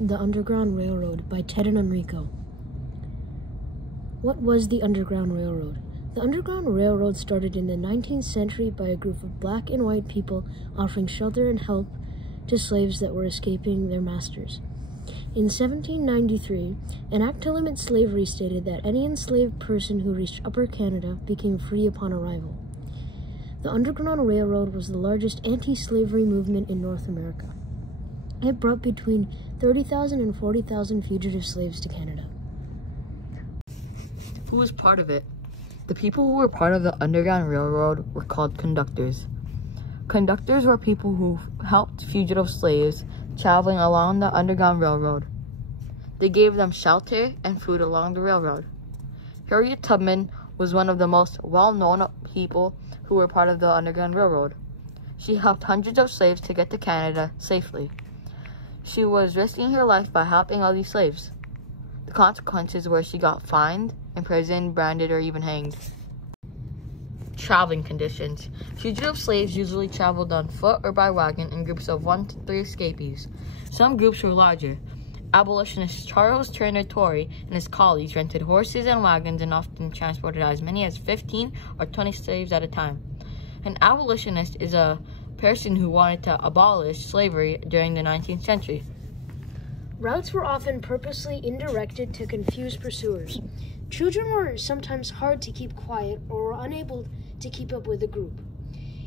The Underground Railroad by Ted and Enrico. What was the Underground Railroad? The Underground Railroad started in the 19th century by a group of black and white people offering shelter and help to slaves that were escaping their masters. In 1793, an act to limit slavery stated that any enslaved person who reached Upper Canada became free upon arrival. The Underground Railroad was the largest anti-slavery movement in North America. It brought between 30,000 and 40,000 fugitive slaves to Canada. Who was part of it? The people who were part of the Underground Railroad were called conductors. Conductors were people who helped fugitive slaves traveling along the Underground Railroad. They gave them shelter and food along the railroad. Harriet Tubman was one of the most well-known people who were part of the Underground Railroad. She helped hundreds of slaves to get to Canada safely. She was risking her life by helping all these slaves. The consequences were she got fined, imprisoned, branded, or even hanged. Traveling conditions. Fugitive slaves usually traveled on foot or by wagon in groups of 1 to 3 escapees. Some groups were larger. Abolitionist Charles Turner Torrey and his colleagues rented horses and wagons and often transported as many as 15 or 20 slaves at a time. An abolitionist is a person who wanted to abolish slavery during the 19th century. Routes were often purposely indirected to confuse pursuers. Children were sometimes hard to keep quiet or were unable to keep up with the group.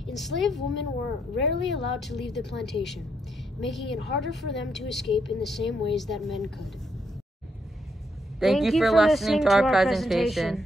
Enslaved women were rarely allowed to leave the plantation, making it harder for them to escape in the same ways that men could. Thank you for listening to our presentation.